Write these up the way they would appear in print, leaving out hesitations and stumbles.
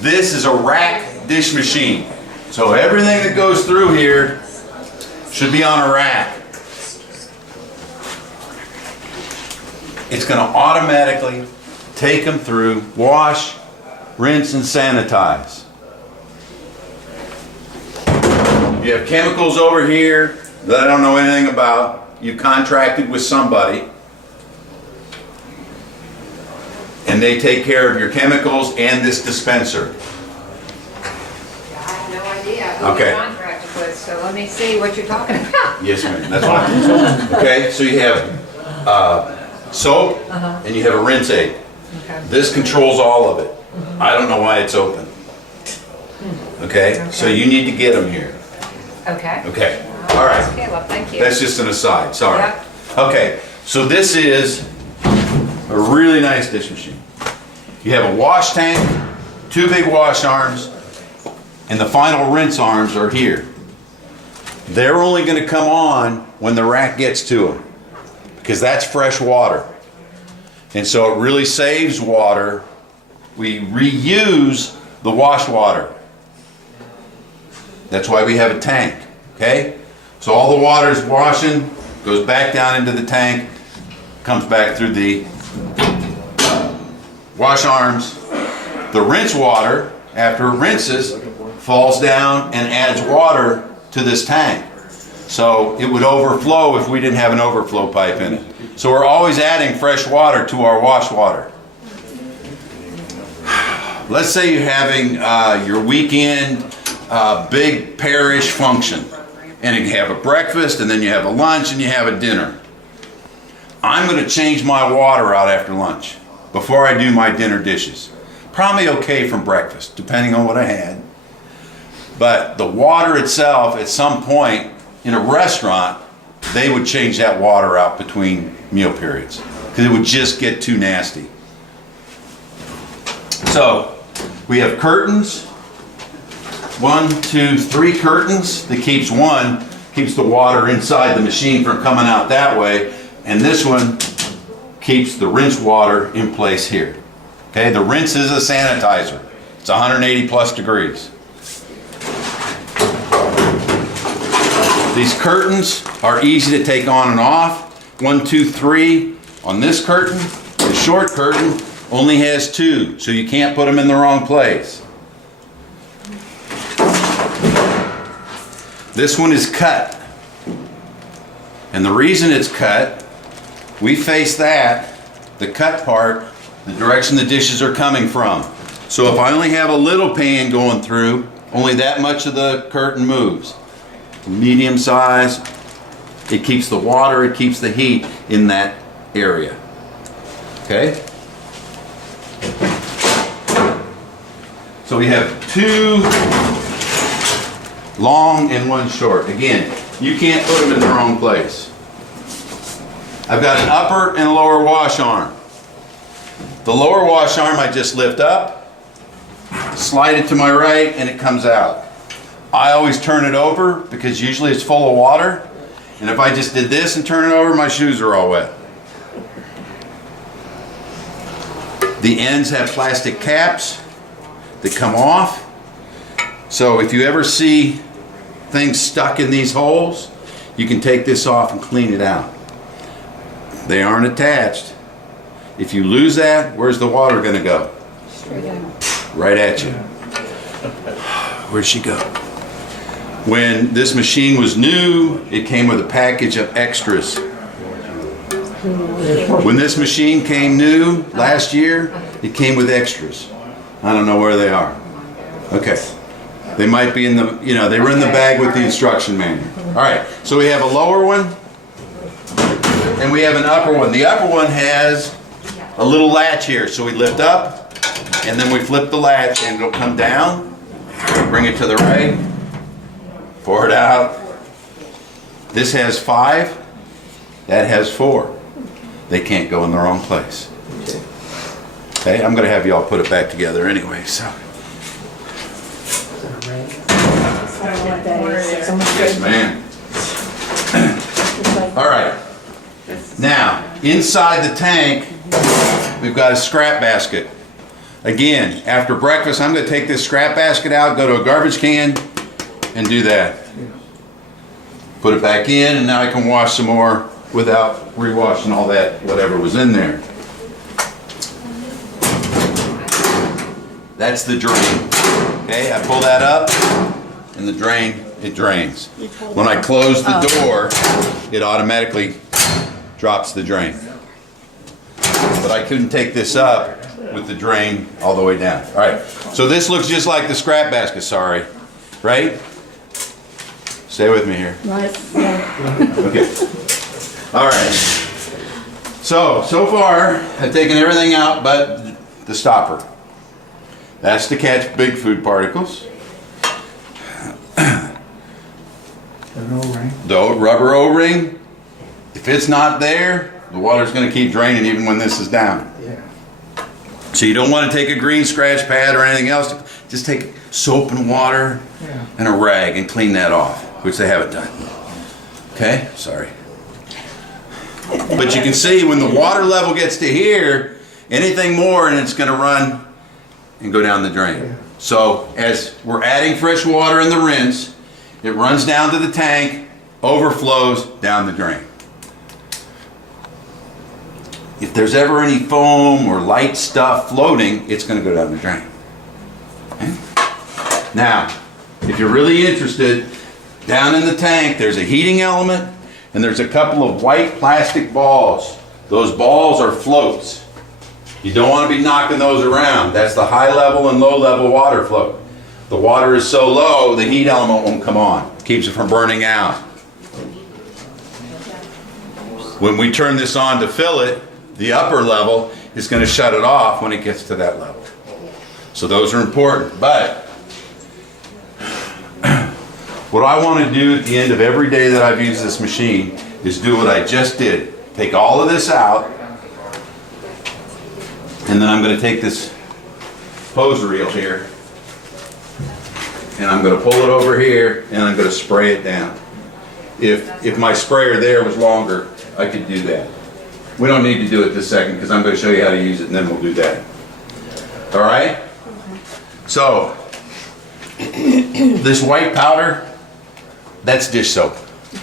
This is a rack dish machine. So everything that goes through here should be on a rack. It's going to automatically take them through, wash, rinse, and sanitize. You have chemicals over here that I don't know anything about. You contracted with somebody, and they take care of your chemicals and this dispenser. I have no idea who Okay. you're contracted with, so let me see what you're talking about. Yes, ma'am. That's fine. Okay, so you have soap and you have a rinse aid. Okay. This controls all of it. I don't know why it's open. Okay, so you need to get them here. Okay. Okay, all right. Okay, well, thank you. That's just an aside, sorry. Yep. Okay, so this is a really nice dish machine. You have a wash tank, 2 big wash arms, and the final rinse arms are here. They're only going to come on when the rack gets to them, because that's fresh water. And so it really saves water. We reuse the wash water. That's why we have a tank, okay? So all the water is washing, goes back down into the tank, comes back through the wash arms. The rinse water, after it rinses, falls down and adds water to this tank. So it would overflow if we didn't have an overflow pipe in it. So we're always adding fresh water to our wash water. Let's say you're having your weekend big parish function, and you have a breakfast, and then you have a lunch, and you have a dinner. I'm going to change my water out after lunch before I do my dinner dishes. Probably okay from breakfast, depending on what I had. But the water itself, at some point in a restaurant, they would change that water out between meal periods because it would just get too nasty. So we have curtains. 1, 2, 3 curtains that keeps the water inside the machine from coming out that way, and this one keeps the rinse water in place here. Okay, the rinse is a sanitizer. It's 180 plus degrees. These curtains are easy to take on and off. 1, 2, 3 on this curtain. The short curtain only has 2, so you can't put them in the wrong place. This one is cut. And the reason it's cut, we face that, the cut part, the direction the dishes are coming from. So if I only have a little pan going through, only that much of the curtain moves. Medium size, it keeps the water, it keeps the heat in that area. Okay? So we have 2 long and 1 short. Again, you can't put them in the wrong place. I've got an upper and a lower wash arm. The lower wash arm I just lift up, slide it to my right, and it comes out. I always turn it over because usually it's full of water, and if I just did this and turn it over, my shoes are all wet. The ends have plastic caps that come off. So if you ever see things stuck in these holes, you can take this off and clean it out. They aren't attached. If you lose that, where's the water going to go? Straight in. Right at you. Where'd she go? When this machine was new, it came with a package of extras. When this machine came new last year, it came with extras. I don't know where they are. Okay. They might be in the, they were in the bag with the instruction manual. All right, so we have a lower one and we have an upper one. The upper one has a little latch here, so we lift up and then we flip the latch and it'll come down, bring it to the right, pour it out. This has 5, that has 4. They can't go in the wrong place. Okay, I'm gonna have y'all put it back together anyway, so. Yes, ma'am. All right. Now, inside the tank, we've got a scrap basket. A Again, after breakfast, I'm gonna take this scrap basket out, go to a garbage can, and do that. Put it back in, and now I can wash some more without rewashing all that, whatever was in there. That's the drain. Okay, I pull that up, and the drain, it drains. When I close the door, it automatically drops the drain. But I couldn't take this up with the drain all the way down. All right, so this looks just like the scrap basket, sorry, right? Stay with me here. Right. Okay. All right. So far, I've taken everything out but the stopper. That's to catch big food particles. The rubber O-ring, if it's not there, the water's going to keep draining even when this is down. Yeah. So you don't want to take a green scratch pad or anything else. Just take soap and water and a rag and clean that off, which they haven't done. Okay? Sorry. But you can see when the water level gets to here, anything more and it's going to run and go down the drain. So as we're adding fresh water in the rinse, it runs down to the tank, overflows down the drain. If there's ever any foam or light stuff floating, it's going to go down the drain. Okay? Now, if you're really interested, down in the tank there's a heating element and there's a couple of white plastic balls. Those balls are floats. You don't want to be knocking those around. That's the high level and low level water float. The water is so low, the heat element won't come on. It keeps it from burning out. When we turn this on to fill it, the upper level is going to shut it off when it gets to that level. So those are important. But what I want to do at the end of every day that I've used this machine is do what I just did. Take all of this out, and then I'm going to take this hose reel here, and I'm going to pull it over here, and I'm going to spray it down. If my sprayer there was longer, I could do that. We don't need to do it this second because I'm going to show you how to use it, and then we'll do that. All right? So, this white powder, that's dish soap.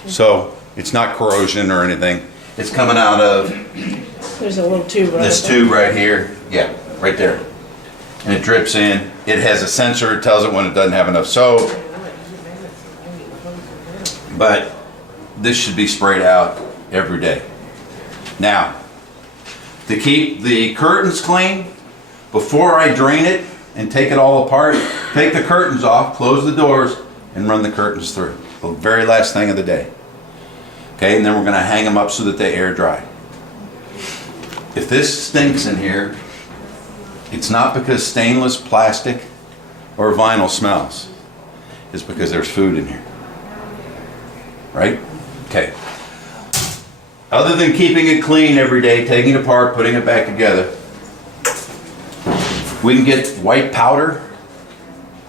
So, it's not corrosion or anything. It's coming out of There's a little tube right this there. tube right here. Yeah, right there. And it drips in. It has a sensor. It tells it when it doesn't have enough soap. But this should be sprayed out every day. Now, to keep the curtains clean, before I drain it and take it all apart, take the curtains off, close the doors, and run the curtains through. The very last thing of the day. Okay, and then we're going to hang them up so that they air dry. If this stinks in here, it's not because stainless plastic or vinyl smells. It's because there's food in here. Right? Okay. Other than keeping it clean every day, taking it apart, putting it back together, we can get white powder,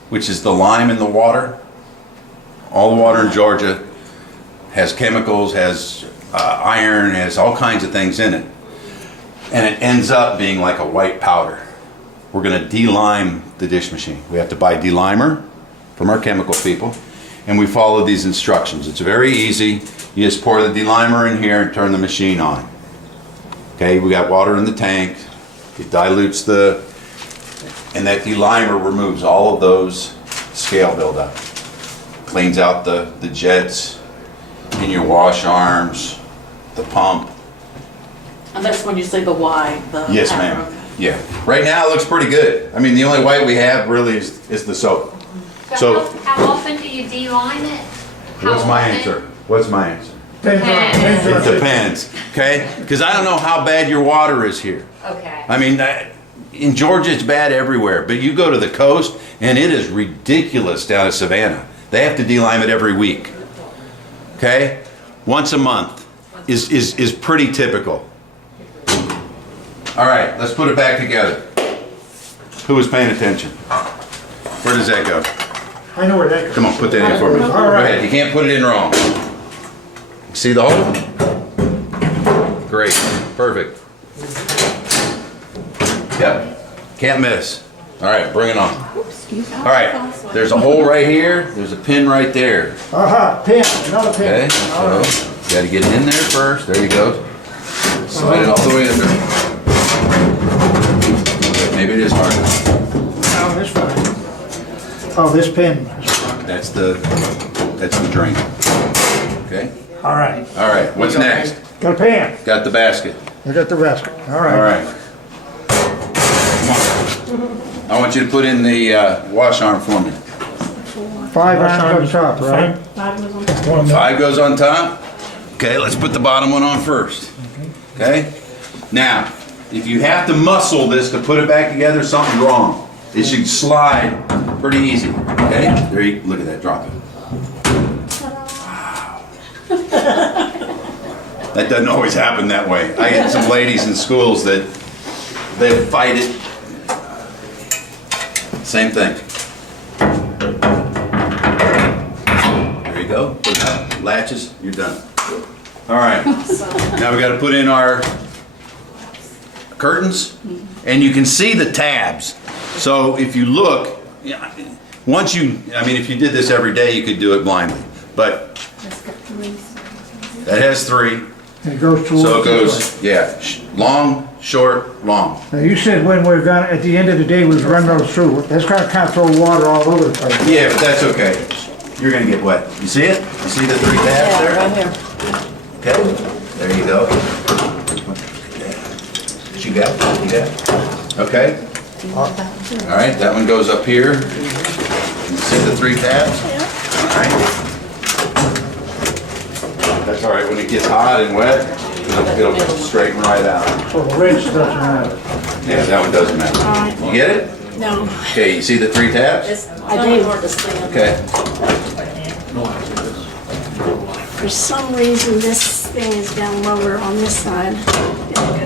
which is the lime in the water. All the water in Georgia has chemicals, has iron, has all kinds of things in it. And it ends up being like a white powder. We're going to de-lime the dish machine. We have to buy de-limer from our chemical people, and we follow these instructions. It's very easy. You just pour the de-limer in here and turn the machine on. Okay, we got water in the tank. It dilutes and that de-limer removes all of those scale buildup. Cleans out the jets in your wash arms, the pump. And that's when you say the Y. Yes, ma'am. Yeah. Right now it looks pretty good. I mean, the only white we have really is the soap. So how often do you de-lime it? what's my answer? What's my answer? Depends. It depends. Okay? Because I don't know how bad your water is here. Okay. I mean, in Georgia it's bad everywhere, but you go to the coast and it is ridiculous down in Savannah. They have to de-lime it every week. Okay? Once a month is pretty typical. All right, let's put it back together. Who was paying attention? Where does that go? I know where that goes. Come on, put that in for me. All Go right. ahead, you can't put it in wrong. See the hole? Great, perfect. Yep, can't miss. All right, bring it on. All right, there's a hole right here. There's a pin right there. Pin, another pin. Okay, so you got to get it in there first. There you go. Slide it all the way under. Maybe it is hard. Oh, this one. Oh, this pin. That's the drain. Okay. All right. All right. What's next? Got a pan. Got the basket. I got the basket. All right. All right. Come on. I want you to put in the wash arm for me. 5 on top, right? 5 goes on top. Okay, let's put the bottom one on first. Okay? Now, if you have to muscle this to put it back together, something's wrong. It should slide pretty easy. Okay? There you look at that, drop it. Wow. That doesn't always happen that way. I get some ladies in schools that they fight it. Same thing. There you go. Put it out. Latches, you're done. All right. Now we got to put in our curtains, and you can see the tabs. So if you look, once you, if you did this every day, you could do it blindly. But that has 3. It goes towards. So it goes, yeah, long, short, long. Now, you said when we're gonna, at the end of the day, we'd run those through. That's gonna kind of throw water all over the place. Yeah, but that's okay. You're gonna get wet. You see it? You see the 3 tabs there? Right here. Okay, there you go. You got it? You got it? Okay. All right, that one goes up here. You see the 3 tabs? All right. That's all right, when it gets hot and wet, it'll straighten right out. So the ridge doesn't matter. Yeah, that one doesn't matter. You get it? No. Okay, you see the 3 tabs? It's really hard to see. Okay. For some reason, this thing is down lower on this side.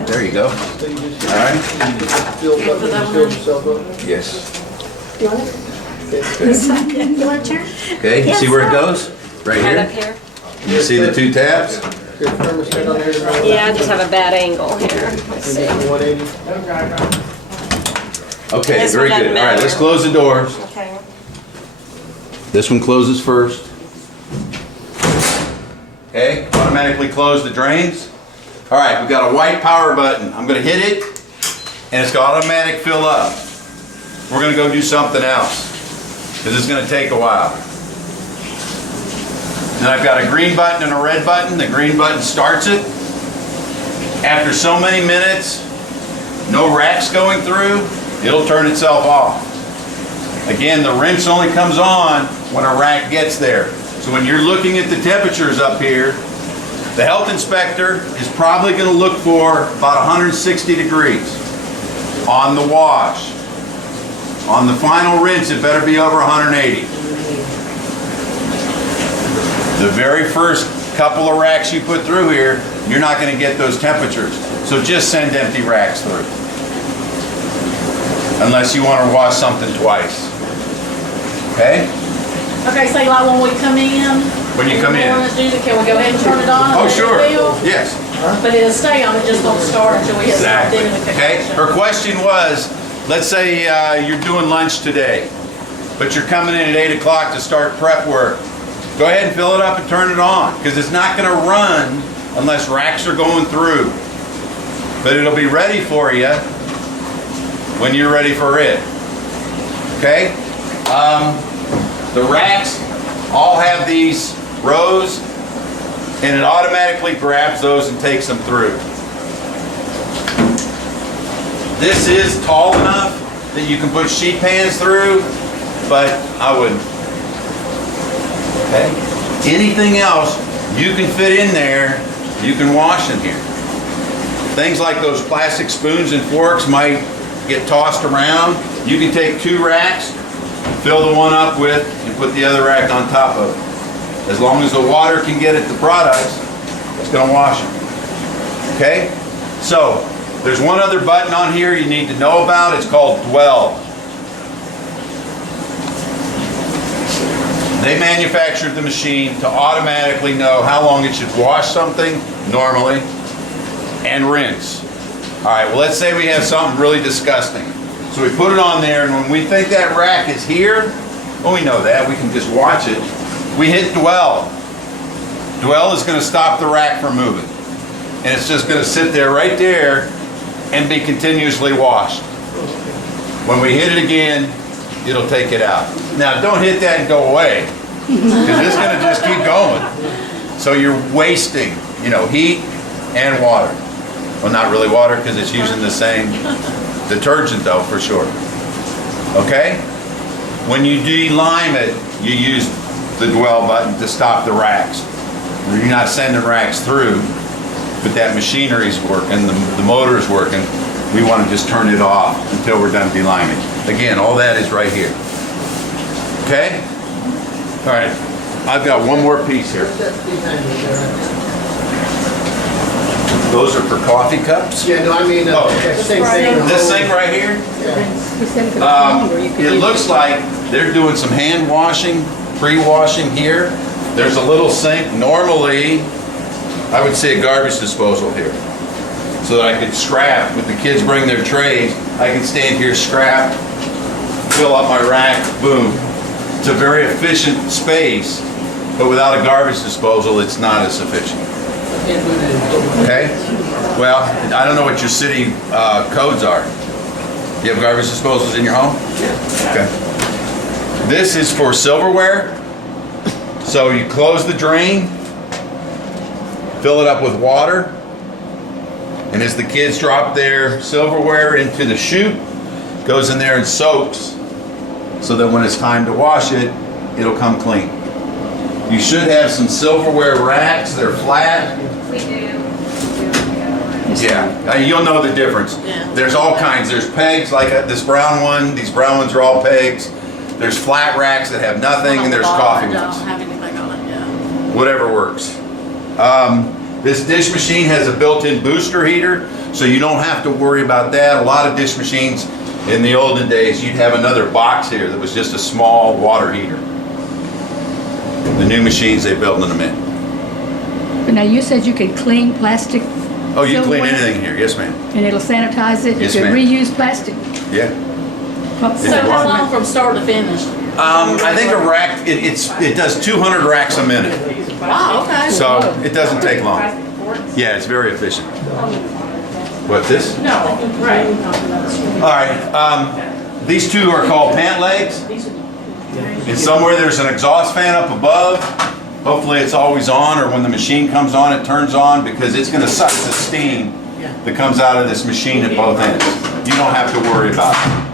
There you go. All right. Yes. You want it? This side? You want a chair? Okay, you see where it goes? Right Right up here? here? You see the 2 tabs? Yeah, I just have a bad angle here. Let's see. Okay, This very one good. doesn't All right, let's matter. close the doors. Okay. This one closes first. Okay, automatically close the drains. All right, we've got a white power button. I'm gonna hit it, and it's got automatic fill up. We're gonna go do something else, because it's gonna take a while. Then I've got a green button and a red button. The green button starts it. After so many minutes, no racks going through, it'll turn itself off. Again, the rinse only comes on when a rack gets there. So when you're looking at the temperatures up here, the health inspector is probably going to look for about 160 degrees on the wash. On the final rinse, it better be over 180. The very first couple of racks you put through here, you're not going to get those temperatures. So just send empty racks through. Unless you want to wash something twice. Okay? Okay, so like when we come in. When you come in. Can we go ahead and turn it on? Oh, and let it sure. fill? Yes. But it'll stay on, it just won't start until we hit stop Exactly. doing the Okay? connection. Her question was, let's say you're doing lunch today, but you're coming in at 8 o'clock to start prep work. Go ahead and fill it up and turn it on, because it's not going to run unless racks are going through. But it'll be ready for you when you're ready for it. Okay? The racks all have these rows, and it automatically grabs those and takes them through. This is tall enough that you can put sheet pans through, but I wouldn't. Okay? Anything else you can fit in there, you can wash in here. Things like those plastic spoons and forks might get tossed around. You can take 2 racks, fill the one up with, and put the other rack on top of it. As long as the water can get at the products, it's going to wash them. Okay? So, there's one other button on here you need to know about. It's called Dwell. They manufactured the machine to automatically know how long it should wash something, normally, and rinse. All right, well, let's say we have something really disgusting. So we put it on there, and when we think that rack is here, well, we know that, we can just watch it. We hit dwell. Dwell is gonna stop the rack from moving. And it's just gonna sit there right there and be continuously washed. When we hit it again, it'll take it out. Now, don't hit that and go away, because it's gonna just keep going. So you're wasting, heat and water. Well, not really water, because it's using the same detergent though, for sure. Okay? When you de-lime it, you use the dwell button to stop the racks. You're not sending racks through, but that machinery's working, the motor's working. We want to just turn it off until we're done de-liming. Again, all that is right here. Okay? All right. I've got one more piece here. Those are for coffee cups. Yeah, no, I mean, same thing. This thing right here, it looks like they're doing some hand washing, pre-washing here. There's a little sink. Normally, I would say a garbage disposal here. So that I could scrap, when the kids bring their trays, I can stand here, scrap, fill up my rack, boom. It's a very efficient space, but without a garbage disposal, it's not as efficient. Okay? Well, I don't know what your city codes are. You have garbage disposals in your home? Okay. This is for silverware. So you close the drain, fill it up with water, and as the kids drop their silverware into the chute, it goes in there and soaks, so that when it's time to wash it, it'll come clean. You should have some silverware racks. They're flat. We do. Yeah, you'll know the difference. Yeah. There's all kinds. There's pegs like this brown one. These brown ones are all pegs. There's flat racks that have nothing, and there's coffee Don't ones. have anything on it, yeah. Whatever works. This dish machine has a built-in booster heater, so you don't have to worry about that. A lot of dish machines in the olden days, you'd have another box here that was just a small water heater. The new machines, they built them in. But now you said you could clean plastic. Oh, you clean silverware, anything here? Yes, ma'am. And it'll sanitize it. Yes, You ma'am. can reuse plastic. Yeah. So how long from start to finish? I think a rack, it does 200 racks a minute, Wow, okay. so it doesn't take long. Yeah, it's very efficient. What, this? No, right. All right, these two are called pant legs. And somewhere there's an exhaust fan up above. Hopefully it's always on, or when the machine comes on, it turns on, because it's gonna suck the steam that comes out of this machine at both ends. You don't have to worry about it.